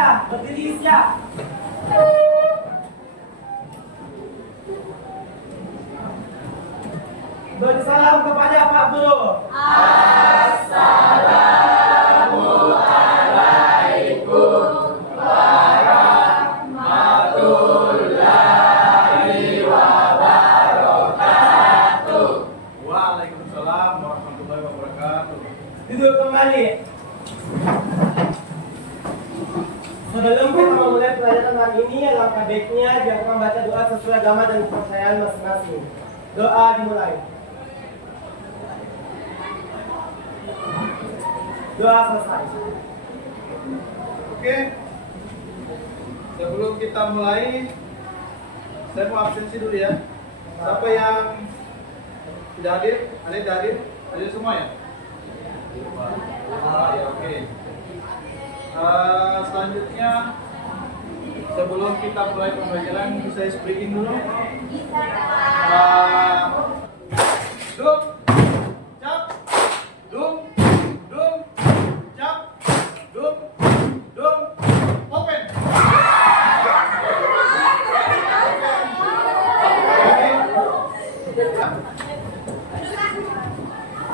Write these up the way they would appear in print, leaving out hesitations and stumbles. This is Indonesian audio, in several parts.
semuanya berdiri siap. Beri salam kepada Pak Guru. Assalamualaikum warahmatullahi wabarakatuh. Waalaikumsalam warahmatullahi wabarakatuh. Duduk kembali. Sebelum kita memulai pelajaran hari ini, alangkah baiknya jangan membaca doa sesuai agama dan kepercayaan masing-masing. Doa dimulai. Doa selesai. Oke. Sebelum kita mulai, saya mau absensi dulu ya. Siapa yang tidak hadir? Ada yang tidak hadir? Hadir semua ya? Ya, oke. Selanjutnya, sebelum kita mulai pembelajaran, bisa speaking dulu. Duk, cap, duk, cap, duk, open.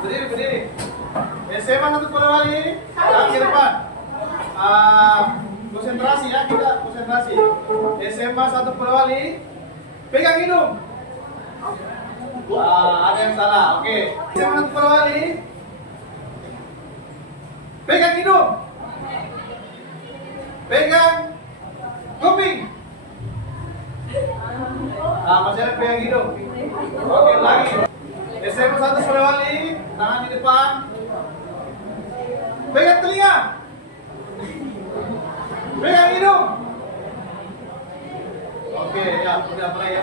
Berdiri. SMA 1 Polewali, kaki depan. Konsentrasi ya, kita konsentrasi. SMA 1 Polewali, pegang hidung. Ada yang salah, oke. SMA 1 Polewali, pegang hidung. Pegang kuping. Masih ada pegang hidung. Oke, lagi. SMA 1 Polewali, tangan di depan. Pegang telinga. Pegang hidung. Oke, ya, udah mulai ya.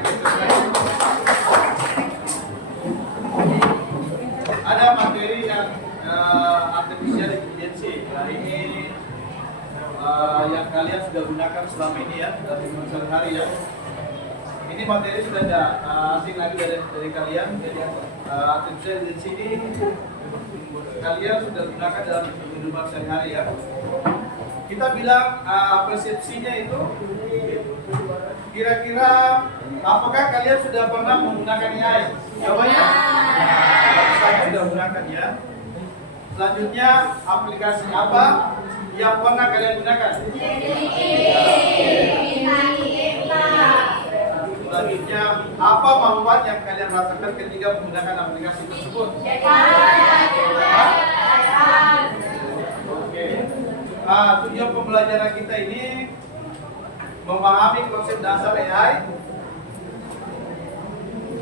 Ada materi yang artificial intelligence. Nah, ini yang kalian sudah gunakan selama ini ya, dari sehari-hari ya. Ini materi sudah tidak asing lagi dari kalian. Jadi artificial intelligence ini kalian sudah gunakan dalam kehidupan sehari-hari ya. Kita bilang persepsinya itu kira-kira apakah kalian sudah pernah menggunakan AI? Jawabannya saya sudah gunakan ya. Selanjutnya aplikasi apa yang pernah kalian gunakan? Selanjutnya apa manfaat yang kalian rasakan ketika menggunakan aplikasi tersebut? Oke. Tujuan pembelajaran kita ini memahami konsep dasar AI,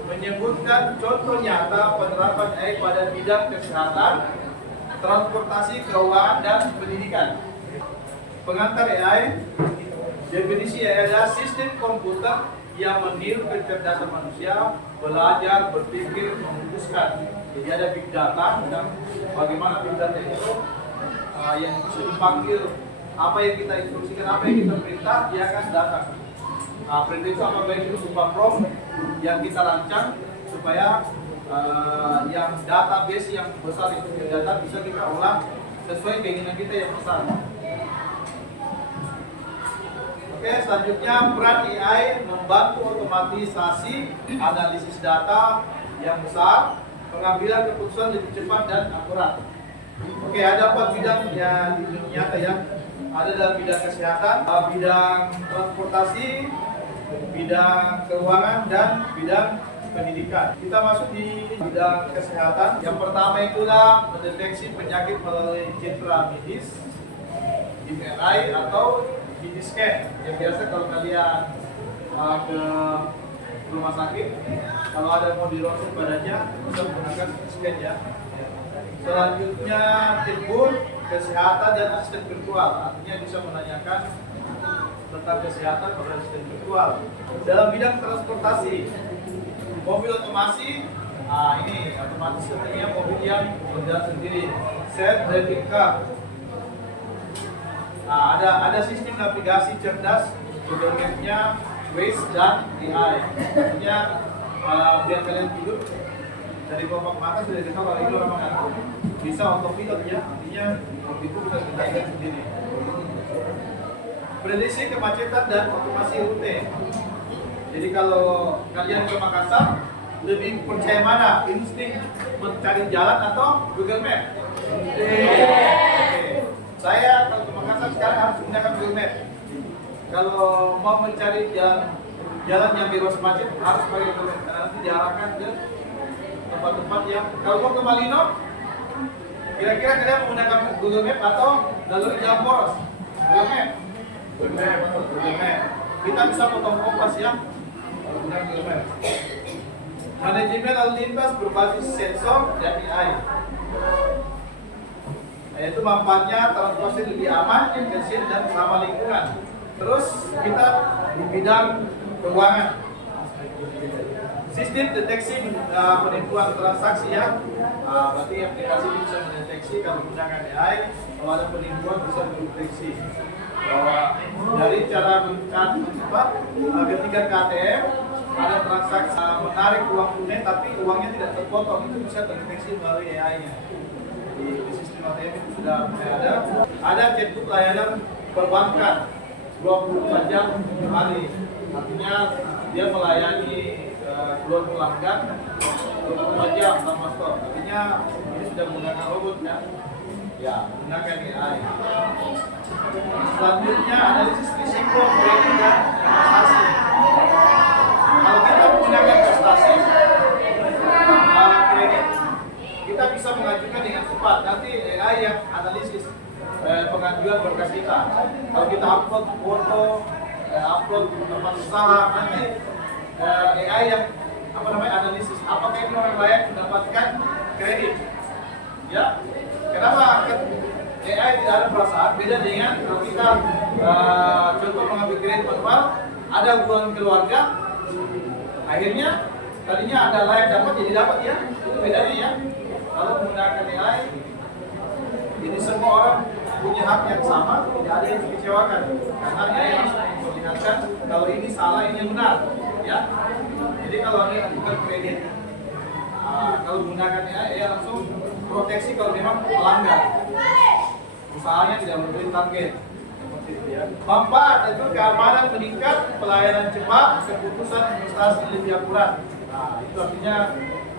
menyebutkan contoh nyata penerapan AI pada bidang kesehatan, transportasi, keuangan, dan pendidikan. Pengantar AI, definisi AI adalah sistem komputer yang meniru kecerdasan manusia, belajar, berpikir, memutuskan. Jadi ada big data, dan bagaimana big data itu yang bisa dipanggil, apa yang kita instruksikan, apa yang kita perintah, dia akan datang. Perintah itu apa baik itu berupa prompt yang kita rancang supaya yang database yang besar itu data bisa kita olah sesuai keinginan kita yang besar. Oke, selanjutnya peran AI membantu otomatisasi analisis data yang besar, pengambilan keputusan lebih cepat dan akurat. Oke, ada 4 bidang yang nyata ya. Ada dalam bidang kesehatan, bidang transportasi, bidang keuangan, dan bidang pendidikan. Kita masuk di bidang kesehatan. Yang pertama itulah mendeteksi penyakit melalui citra medis, MRI atau CT scan. Yang biasa kalau kalian ke rumah sakit, kalau ada mau dirosot badannya, bisa menggunakan CT scan ya. Selanjutnya telepon, kesehatan, dan asisten virtual. Artinya bisa menanyakan tentang kesehatan pada asisten virtual. Dalam bidang transportasi, mobil otomasi. Ini otomatis artinya mobil yang berjalan sendiri. Self driving car. Ada sistem navigasi cerdas, Google Map-nya, Waze, dan AI. Artinya biar kalian tidur dari kelompok mata sudah kita kalau itu orang mengantuk bisa autopilot ya, artinya mobil itu bisa kendalikan sendiri. prediksi kemacetan dan otomasi rute. Jadi kalau kalian ke Makassar, lebih percaya mana? Insting mencari jalan atau Google Map? Oke. Saya kalau ke Makassar sekarang harus menggunakan Google Map. Kalau mau mencari jalan yang bebas macet harus pakai Google Map karena nanti diarahkan ke tempat-tempat yang kalau mau ke Malino, kira-kira kalian menggunakan Google Map atau jalur jalan poros? Google Map. Google Map. Kita bisa potong kompas ya. Menggunakan Google Map. Manajemen lalu lintas berbasis sensor dan AI. Yaitu manfaatnya transportasi lebih aman, efisien dan ramah lingkungan. Terus kita di bidang keuangan. Sistem deteksi penipuan transaksi ya. Berarti aplikasi ini bisa mendeteksi kalau menggunakan AI, kalau ada penipuan bisa mendeteksi. Bahwa dari cara mencepat ketika ke ATM ada transaksi menarik uang tunai tapi uangnya tidak terpotong, itu bisa terdeteksi melalui AI-nya. Di sistem ATM itu sudah ada. Ada chatbot layanan perbankan 24 jam hari. Artinya dia melayani keluar pelanggan 24 jam tanpa stop. Artinya ini sudah menggunakan robot ya. Ya, menggunakan AI. Selanjutnya analisis risiko kredit dan investasi. Kalau kita menggunakan investasi kredit, kita bisa mengajukan dengan cepat. Nanti AI yang analisis pengajuan berkas kita. Kalau kita upload foto, upload tempat usaha, nanti AI yang analisis apakah ini orang layak mendapatkan kredit. Ya, kenapa AI tidak ada perasaan? Beda dengan kalau kita contoh mengambil kredit manual, ada hubungan keluarga, akhirnya tadinya ada layak dapat jadi dapat ya, itu bedanya ya. Kalau menggunakan AI, ini semua orang punya hak yang sama, tidak ada yang dikecewakan karena AI langsung memperlihatkan kalau ini salah, ini benar ya. Jadi kalau Anda bukan kredit, kalau menggunakan AI langsung proteksi kalau memang melanggar, usahanya tidak memenuhi target. Manfaat itu keamanan meningkat, pelayanan cepat, keputusan investasi lebih akurat. Nah, itu artinya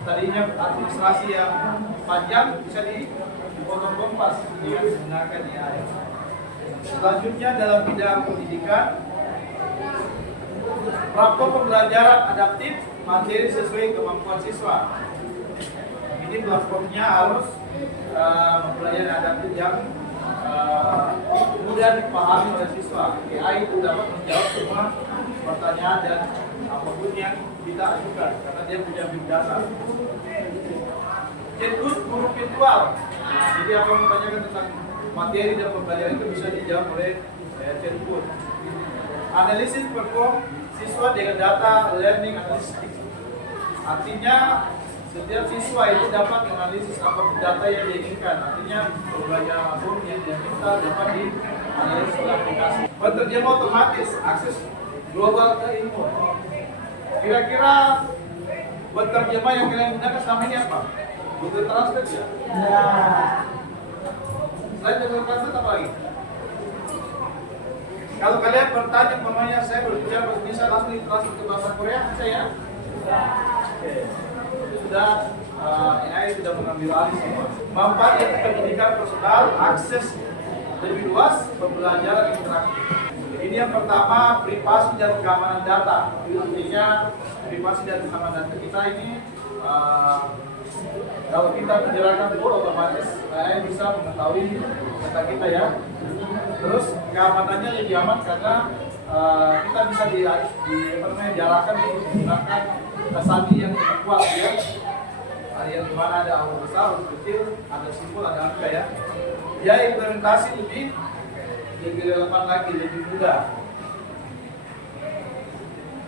tadinya administrasi yang panjang bisa dipotong kompas dengan menggunakan AI. Selanjutnya dalam bidang pendidikan, platform pembelajaran adaptif, materi sesuai kemampuan siswa. Ini platformnya harus pembelajaran adaptif yang mudah dipahami oleh siswa. AI itu dapat menjawab semua pertanyaan dan apapun yang kita ajukan karena dia punya big data. Chatbot guru virtual. Jadi apa yang ditanyakan tentang materi dan pembelajaran itu bisa dijawab oleh chatbot. Analisis perform siswa dengan data learning analytics. Artinya setiap siswa itu dapat menganalisis apapun data yang diinginkan. Artinya pembelajaran apapun yang dia minta dapat dianalisis oleh aplikasi. Penerjemah otomatis akses global ke ilmu. Kira-kira penerjemah yang kalian gunakan selama ini apa? Google Translate ya? Selain Google Translate apa lagi? Kalau kalian bertanya umpamanya saya berbicara bahasa Indonesia langsung ditranslate ke bahasa Korea, bisa ya? Oke. Sudah AI sudah mengambil alih semua. Manfaat yang pendidikan personal, akses lebih luas, pembelajaran interaktif. Ini yang pertama, privasi dan keamanan data. Artinya privasi dan keamanan data kita ini kalau kita menyerahkan full otomatis AI bisa mengetahui data kita ya. Terus keamanannya lebih aman karena kita bisa diarahkan untuk menggunakan sandi yang lebih kuat ya. Ada yang dimana ada angka besar, angka kecil, ada simbol, ada angka ya. Dia implementasi lebih relevan lagi, lebih mudah.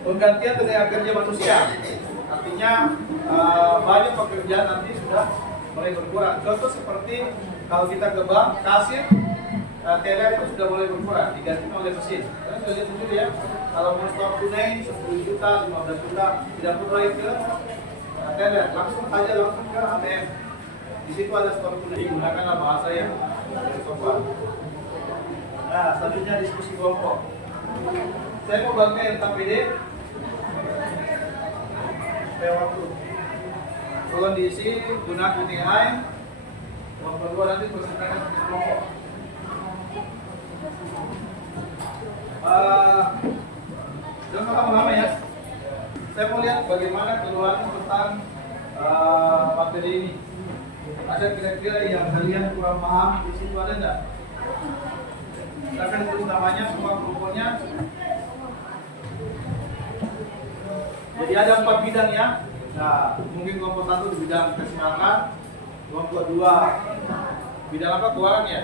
Penggantian tenaga kerja manusia, artinya banyak pekerjaan nanti sudah mulai berkurang. Contoh seperti kalau kita ke bank, kasir, teller itu sudah mulai berkurang, diganti oleh mesin. Kalian sudah lihat sendiri ya, kalau mau stok tunai 10 juta, 15 juta, tidak perlu lagi ke teller, langsung saja langsung ke ATM. Di situ ada stok tunai, digunakanlah bahasa yang sopan. Nah, selanjutnya diskusi kelompok. Saya mau bangga tentang PD. Supaya waktu. Tolong diisi gunakan nilai. Yang kedua nanti persiapkan diskusi kelompok. Jangan lama-lama ya. Saya mau lihat bagaimana keluhan tentang materi ini. Ada kira-kira yang kalian kurang paham di situ ada enggak? Kita akan tulis namanya semua kelompoknya. Jadi ada 4 bidang ya. Nah, mungkin kelompok 1 di bidang kesehatan, kelompok 2 bidang apa? Keuangan ya.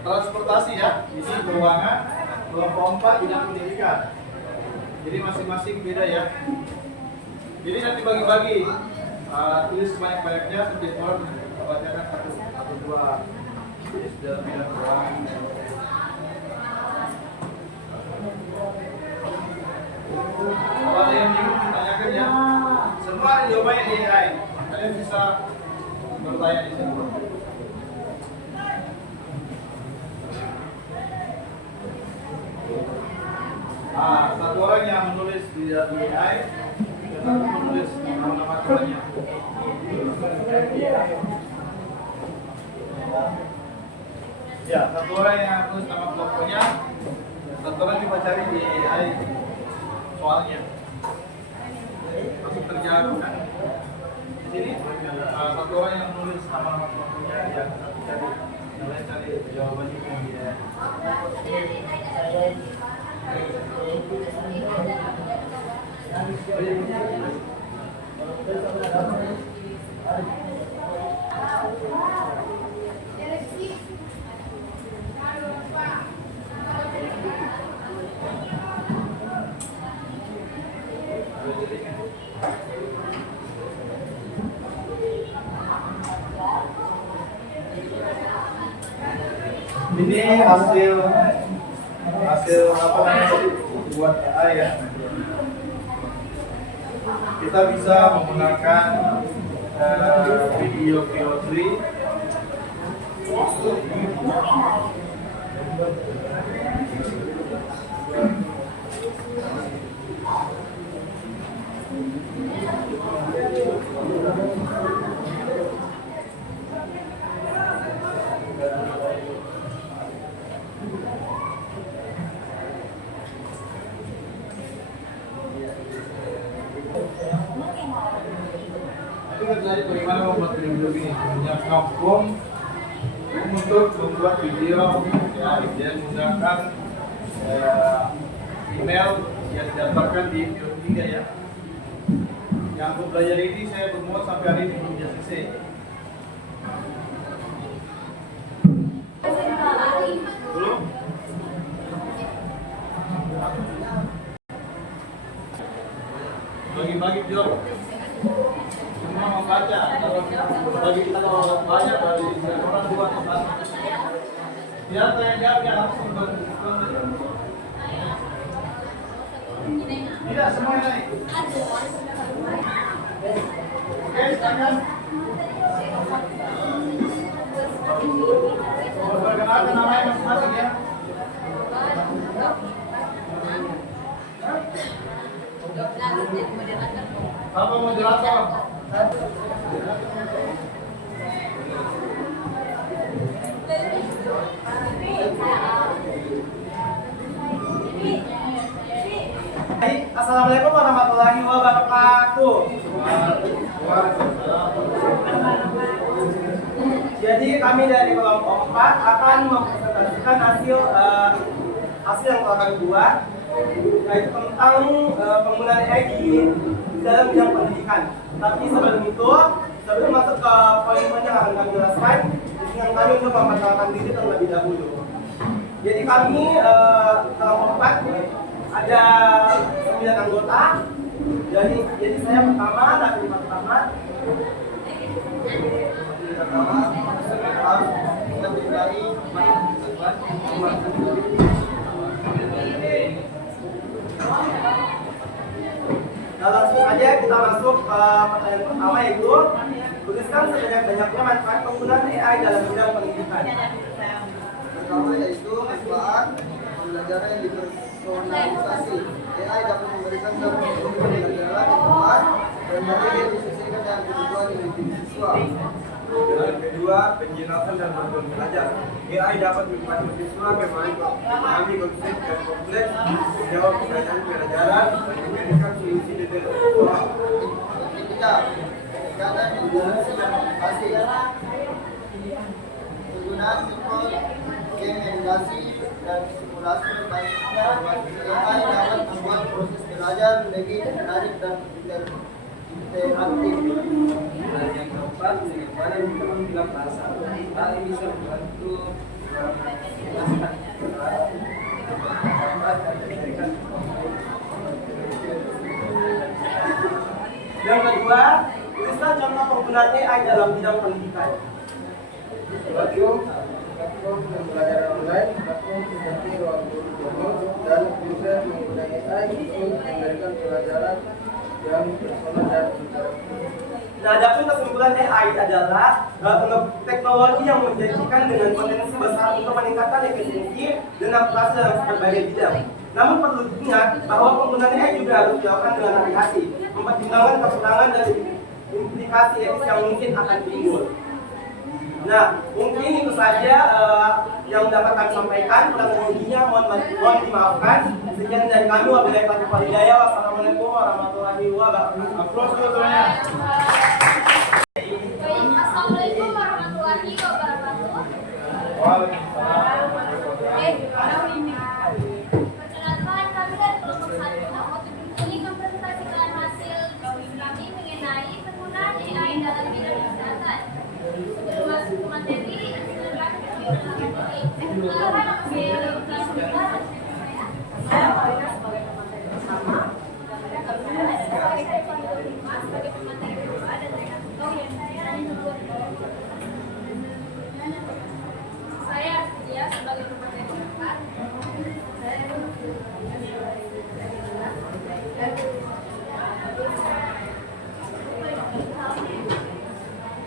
Transportasi ya, ini keuangan. Kelompok 4 bidang pendidikan. Jadi masing-masing beda ya. Jadi nanti bagi-bagi. Tulis sebanyak-banyaknya setiap orang bacakan satu atau 2 dalam bidang keuangan. Kalau ada yang bingung ditanyakan ya. Semua ada jawabannya di AI. Kalian bisa bertanya di situ. Satu orang yang menulis di AI, dan satu menulis nama-nama temannya. Ya, satu orang yang tulis nama kelompoknya, satu orang coba cari di AI soalnya. Masuk terjawab kan? Di sini satu orang yang menulis nama kelompoknya, yang satu cari, yang lain cari jawabannya yang dia. Ini hasil apa namanya buat AI ya. Kita bisa menggunakan video VO3. Kita belajar bagaimana membuat video ini, punya kampung untuk membuat video ya, dia menggunakan email yang didaftarkan di Video3 ya. Yang untuk belajar ini saya bermuat sampai hari ini belum selesai. Belum? Bagi-bagi job. Semua mau baca, bagi kita kalau banyak dari orang 2 atau 1. Biar tanya jawab ya langsung tidak semua naik. Oke, silakan. Perkenalkan namanya masing-masing ya. Apa moderator? Assalamualaikum warahmatullahi wabarakatuh. Jadi kami dari kelompok 4 akan mempresentasikan hasil yang telah kami buat, yaitu tentang penggunaan AI di dalam bidang pendidikan. Tapi sebelum masuk ke poin-poin yang akan kami jelaskan, dengan kami untuk memperkenalkan diri terlebih dahulu. Jadi kami kelompok 4 ada 9 anggota. Jadi saya pertama, dari pertama. Nah, langsung saja kita masuk ke pertanyaan pertama, yaitu tuliskan sebanyak-banyaknya manfaat penggunaan AI dalam bidang pendidikan. pertama yaitu manfaat pembelajaran yang dipersonalisasi. AI dapat memberikan cara pembelajaran yang tepat dan yang disesuaikan dengan kebutuhan individu siswa. Yang kedua, penjelasan dan bantuan belajar. AI dapat membantu siswa memahami konsep yang kompleks, menjawab pertanyaan pelajaran, dan memberikan solusi detail soal. Yang ketiga, peningkatan interaksi dan motivasi. Penggunaan simbol, gamifikasi, dan simulasi AI dapat membuat proses belajar lebih menarik dan interaktif. Dan yang keempat, bagaimana kita membilang bahasa. AI bisa membantu Yang kedua, tulislah contoh penggunaan AI dalam bidang pendidikan. platform pembelajaran online, platform seperti ruang guru dan user menggunakan AI untuk memberikan pelajaran yang personal dan interaktif. Nah, adapun kesimpulan AI adalah teknologi yang menjanjikan dengan potensi besar untuk meningkatkan efisiensi dan aplikasi dalam berbagai bidang. Namun perlu diingat bahwa penggunaan AI juga harus dilakukan dengan hati-hati, mempertimbangkan kekurangan dan implikasi etis yang mungkin akan timbul. Nah, mungkin itu saja yang dapat kami sampaikan. Kurang lebihnya mohon dimaafkan. Sekian dari kami. Wabillahi taufiq wal hidayah. Wassalamualaikum warahmatullahi wabarakatuh. Assalamualaikum warahmatullahi wabarakatuh. Perkenalkan, kami dari kelompok 1 ingin mempresentasikan hasil diskusi kami mengenai penggunaan AI dalam bidang kesehatan. Sebelum masuk ke materi, silakan perkenalkan diri. Nama saya Leuka Sundar. Saya Paulina sebagai pemateri pertama. Saya sebagai pemateri kedua dan saya Dia sebagai pemateri keempat.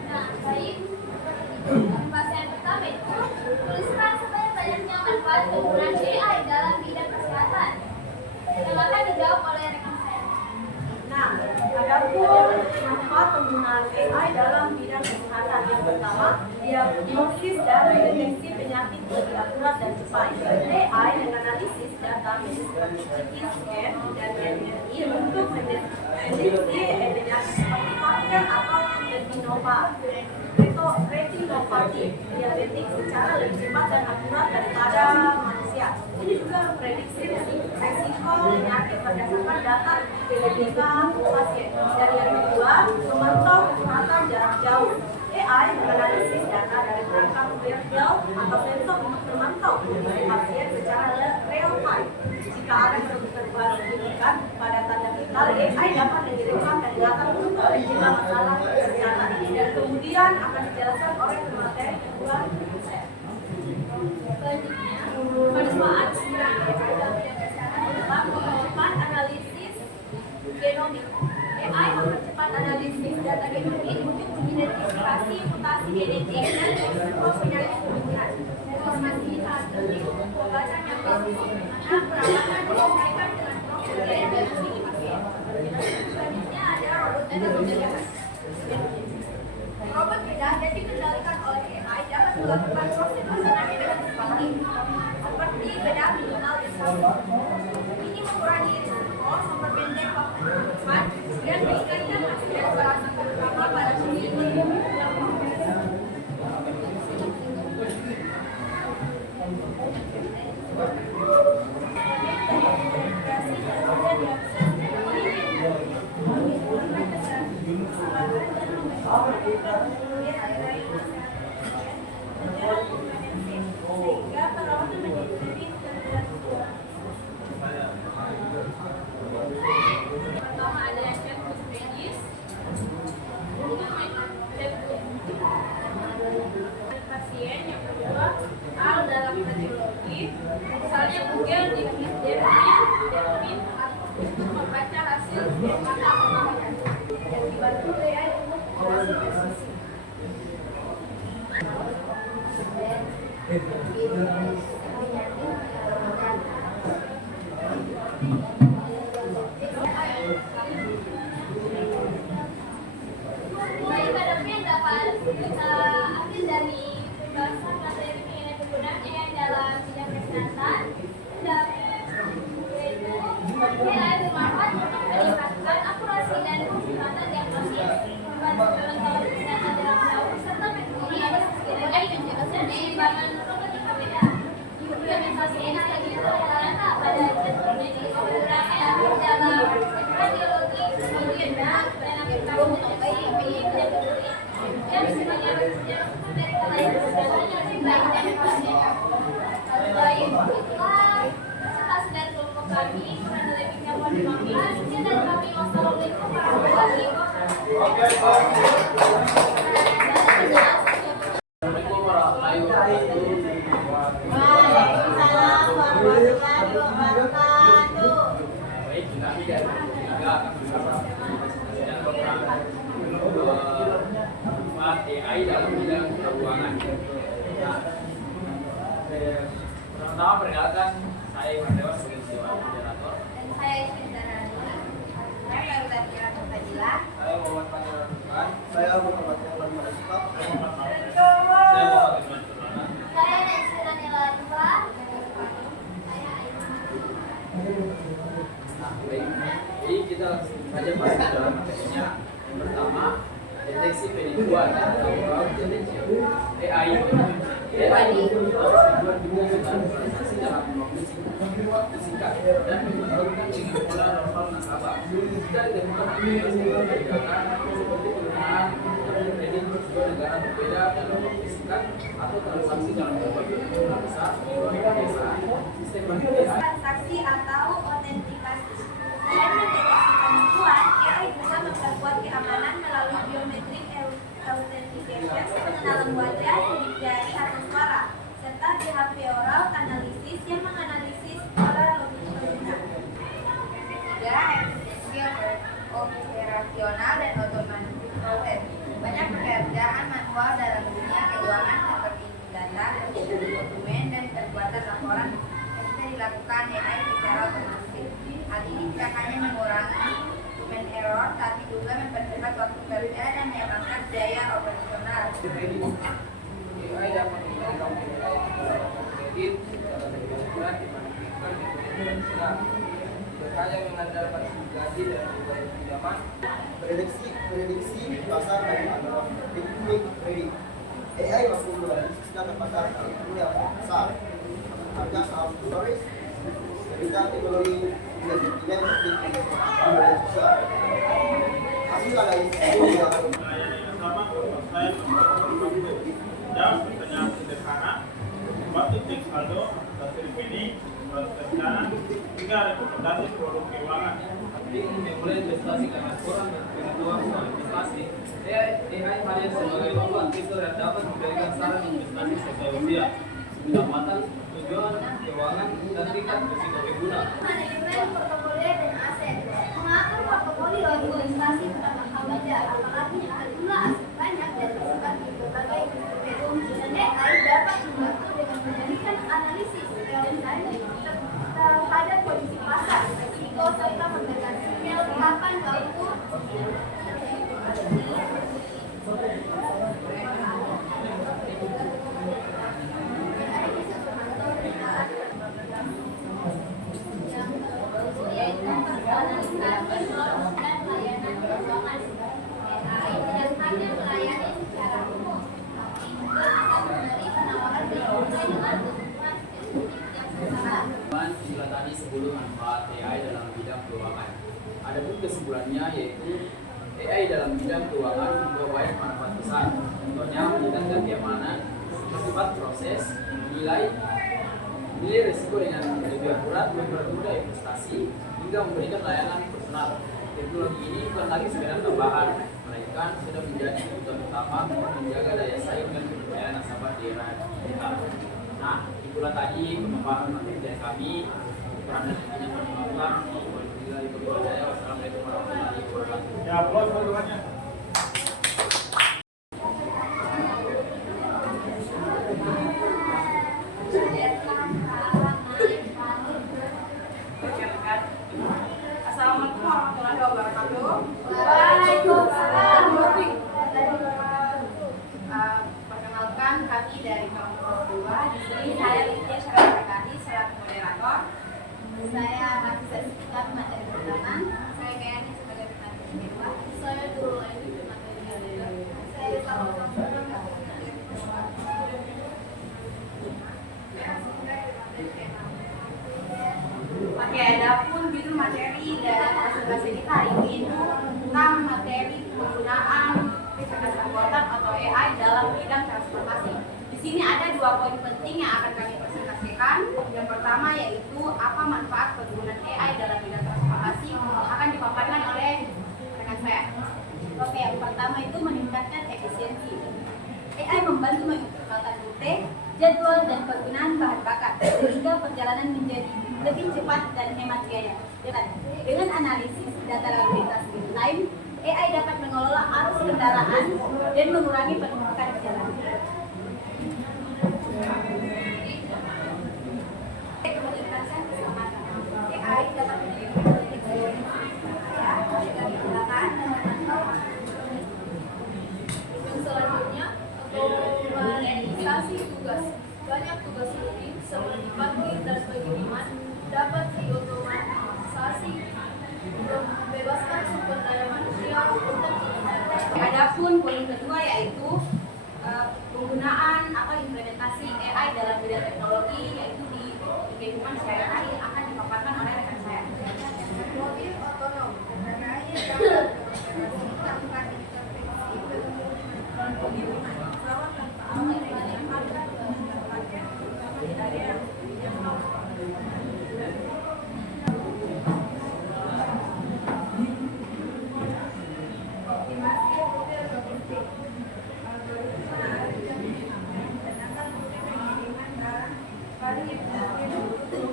Nah, baik. Pembahasan yang pertama itu tuliskan sebanyak-banyaknya manfaat penggunaan AI dalam bidang kesehatan. Yang akan dijawab oleh rekan saya. Nah, adapun manfaat penggunaan AI dalam bidang kesehatan yang pertama, diagnosis dan mendeteksi penyakit lebih akurat dan cepat. AI menganalisis data CT scan dan MRI untuk mendeteksi penyakit seperti kanker atau retinopati diabetik secara lebih cepat dan akurat daripada manusia. Ini juga memprediksi resiko penyakit berdasarkan data genetika pasien. Dan yang kedua, memantau kesehatan jarak jauh. AI menganalisis data dari perangkat wearable atau sensor untuk memantau kondisi pasien secara real time. Jika ada perubahan signifikan pada tanda vital, AI dapat mengirimkan peringatan untuk terjadi masalah kesehatan. Dan kemudian akan dijelaskan oleh pemateri kedua saya. Selanjutnya, manfaat penggunaan AI dalam bidang kesehatan adalah mempercepat analisis genomik. AI mempercepat analisis data genomik untuk mengidentifikasi mutasi genetik dan risiko penyakit keturunan. Informasi ini sangat penting untuk pengobatan yang presisi, karena perawatan disesuaikan dengan prosedur diagnosis pasien. Selanjutnya ada robot data pencegahan. Robot bedah yang dikendalikan oleh AI dapat melakukan proses pesanan dengan cepat, seperti bedah minimal disrupsi. Ini mengurangi risiko, memperpendek waktu penyembuhan, dan meningkatkan hasil eksplorasi terutama pada sisi sehingga perawatan menjadi lebih terlihat. Pertama ada chatbot Regis, pasien. Yang kedua Al dalam radiologi, misalnya Google Defin untuk membaca hasil mata pemakaman dan dibantu AI untuk hasil presisi. Baik, pada yang dapat kita ambil dari pembahasan materi penilaian penggunaan AI dalam bidang kesehatan, yaitu AI bermanfaat untuk meningkatkan akurasi dan kecepatan diagnosis, membantu pemantauan kesehatan dalam jauh, serta metode AI dan juga keseimbangan robotika beda. Implementasi AI itu rata-rata pada jadwal medis, penggunaan AI dalam radiologi, kemudian dan aplikasi yang semuanya dari kelayakan kesehatan yang baik dan pasien. Baik, itulah presentasi dari kelompok kami. Kurang lebihnya mohon dimaafkan. Sekian dari kami. Wassalamualaikum warahmatullahi wabarakatuh. Waalaikumsalam warahmatullahi wabarakatuh. Baik, kami dari juga akan dan beberapa manfaat AI dalam bidang keuangan. Nah, pertama perkenalkan saya Iwan Dewa sebagai moderator. Dan saya Ismindara. Saya Marulan Kira Fadila. Saya Muhammad Pangeran Bukan. Saya Muhammad Yahlan Maristaf. Saya Muhammad Iman Purnama. Saya Naisira Nilatua. Saya Nah, baik. Jadi kita langsung saja masuk ke dalam materinya. Yang pertama, deteksi penipuan atau fraud deteksi AI. AI itu proses dibuat dengan transaksi dalam waktu singkat dan dilakukan dengan pola normal nasabah. Jika ditemukan aktivitas perdagangan seperti penggunaan kredit kedua negara berbeda dalam waktu singkat atau transaksi dalam berbagai jumlah besar, pemeriksaan sistem AI. Transaksi atau autentikasi. Selain mendeteksi penipuan, AI juga memperkuat keamanan melalui biometric authentication, pengenalan wajah, sidik jari atau suara, serta behavioral analysis yang menganalisis pola logik pengguna. Yang ketiga, efisiensi operasional dan otomatis proses. Banyak pekerjaan manual dalam dunia keuangan seperti data, dokumen, dan perbuatan laporan yang bisa dilakukan AI secara otomatis. Hal ini tidak hanya mengurangi human error, tapi juga mempercepat waktu kerja dan menyelamatkan biaya operasional. AI dapat memberikan kredit dalam penggunaan dibandingkan dengan hanya mengandalkan gaji dan juga pinjaman. Prediksi pasar dan teknik trading. AI mampu memprediksikan pasar dunia pasar, harga saham stories, berita teknologi, dan sentimen di media sosial. Hasil analisis ini dilakukan Pelayanan yang sama untuk saya membantu dan pertanyaan sederhana, membantu teks saldo, hasil rekening, perencanaan, hingga rekomendasi produk keuangan. Tapi ingin memulai investasi karena kurang pengetahuan soal investasi, AI hanya sebagai fasilitator yang dapat memberikan saran investasi sesuai usia, pendapatan, tujuan keuangan, dan tingkat risiko pengguna. Manajemen portofolio dan aset. Mengatur portofolio investasi pertama baca, apakah punya jumlah aset banyak dan tersebar di berbagai instrumen. Dan AI dapat membantu dengan memberikan analisis real-time terhadap kondisi pasar, risiko, serta memberikan sinyal kapan waktu yaitu personalisasi produk dan layanan keuangan. AI tidak hanya melayani secara umum, tapi juga akan memberi penawaran sesuai dengan kebutuhan spesifik yang sekarang. Menjelaskan 10 manfaat AI dalam bidang keuangan. Adapun kesimpulannya yaitu AI dalam bidang keuangan membawa banyak manfaat besar. Contohnya meningkatkan keamanan, mempercepat proses, nilai risiko dengan lebih akurat, mempermudah investasi, hingga memberikan layanan personal. Teknologi ini bukan lagi sekedar tambahan, melainkan sudah menjadi kebutuhan utama untuk menjaga daya saing dan kepercayaan nasabah di era digital. Nah, itulah tadi pemaparan materi dari kami. Kurang dan lebihnya kami maafkan. Wassalamualaikum warahmatullahi wabarakatuh. Ya, aplaus semuanya. Assalamualaikum warahmatullahi wabarakatuh. Waalaikumsalam. Perkenalkan kami dari kelompok 2. Di sini saya Lydia Syarifakani selaku moderator. Saya Nafisa Sikan, materi pertama. Saya Kayani sebagai materi kedua. Saya Nurul Aini materi kedua. Saya Salma Samsudin materi kedua. Oke, adapun judul materi dari presentasi kita hari ini itu tentang materi penggunaan kecerdasan buatan atau AI dalam bidang transportasi. Di sini ada 2 poin penting yang akan kami presentasikan. Yang pertama yaitu apa manfaat penggunaan AI dalam bidang transportasi akan dipaparkan oleh rekan saya. Oke, yang pertama itu meningkatkan efisiensi. AI membantu mengoptimalkan rute, jadwal, dan penggunaan bahan bakar sehingga perjalanan menjadi lebih cepat dan hemat biaya. Dengan analisis data lalu lintas real time, AI dapat mengelola arus kendaraan dan mengurangi penumpukan di jalan. Meningkatkan keselamatan. AI dapat menjadi deteksi bahaya dari kecelakaan dan memantau. Yang selanjutnya, otomatisasi tugas. Banyak tugas rutin seperti parkir dan pengiriman dapat diotomatisasi untuk membebaskan sumber daya manusia untuk Adapun poin kedua yaitu penggunaan atau implementasi AI dalam bidang teknologi yaitu di kehidupan sehari-hari akan dipaparkan oleh rekan saya. mobil otonom. Kendaraan yang dapat beroperasi tanpa intervensi pengemudi pesawat tanpa awak yang akan mendapatkan di area yang optimasi mobil logistik. Algoritma algoritma menggunakan rute pengiriman barang paling efisien untuk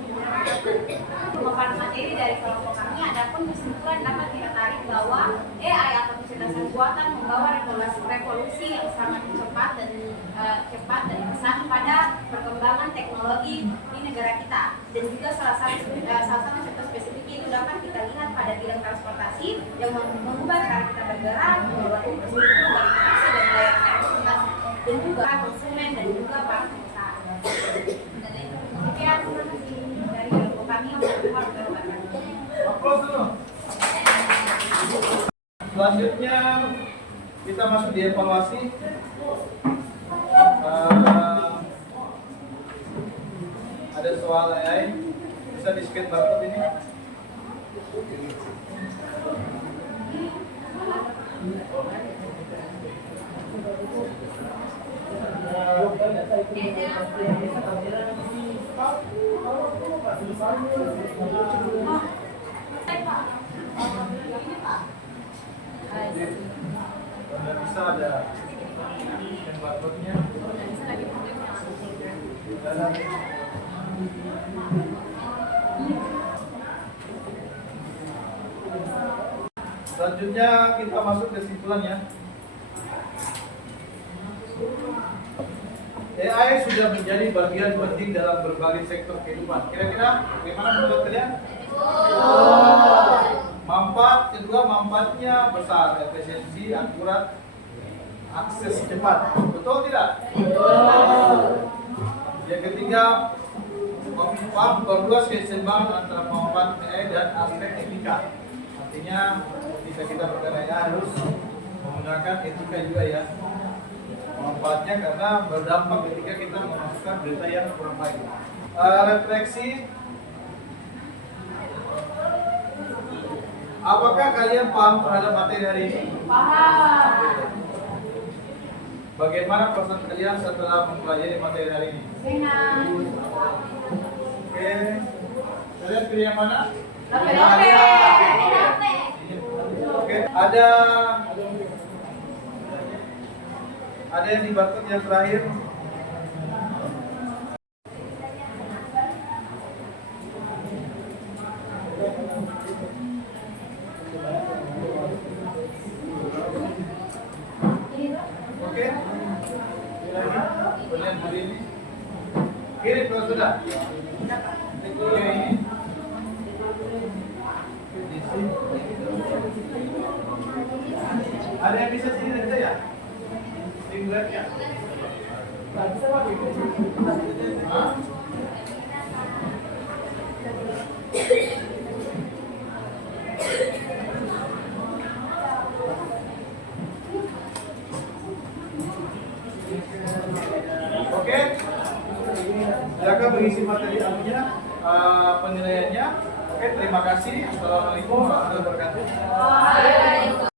Pemaparan materi dari kelompok kami, adapun kesimpulan dapat kita tarik bahwa AI atau kecerdasan buatan membawa revolusi yang sangat cepat dan besar pada perkembangan teknologi di negara kita. Dan juga salah satu contoh spesifiknya itu dapat kita lihat pada bidang transportasi yang mengubah cara kita bergerak, membawa infrastruktur dari produksi dan layanan transportasi, dan juga konsumen dan juga para pengusaha. Sekian, terima kasih dari kelompok kami yang berkoordinasi. Aplaus dulu. Selanjutnya kita masuk di evaluasi. Ada soal AI, bisa di scan barcode ini. Kalau bisa ada scan barcode-nya. Selanjutnya kita masuk ke kesimpulannya. AI sudah menjadi bagian penting dalam berbagai sektor kehidupan. Kira-kira bagaimana menurut kalian? Manfaatnya besar, efisiensi, akurat, akses cepat. Betul tidak? Yang ketiga, memperluas keseimbangan antara manfaat AI dan aspek etika. Artinya ketika kita berkarya harus menggunakan etika juga ya. Manfaatnya karena berdampak ketika kita memasukkan berita yang kurang baik. Refleksi. Apakah kalian paham terhadap materi hari ini? Paham. Bagaimana perasaan kalian setelah mempelajari materi hari ini? Senang. Oke. Kalian pilih yang mana? Oke. Ada yang di barcode yang terakhir. Oke. Kalian hari ini kirim kalau sudah. Oke, ini. populernya? Nah, bisa pakai itu. Hah? Oke, silakan mengisi materi anunya, penilaiannya. Oke, terima kasih. Assalamualaikum warahmatullahi wabarakatuh.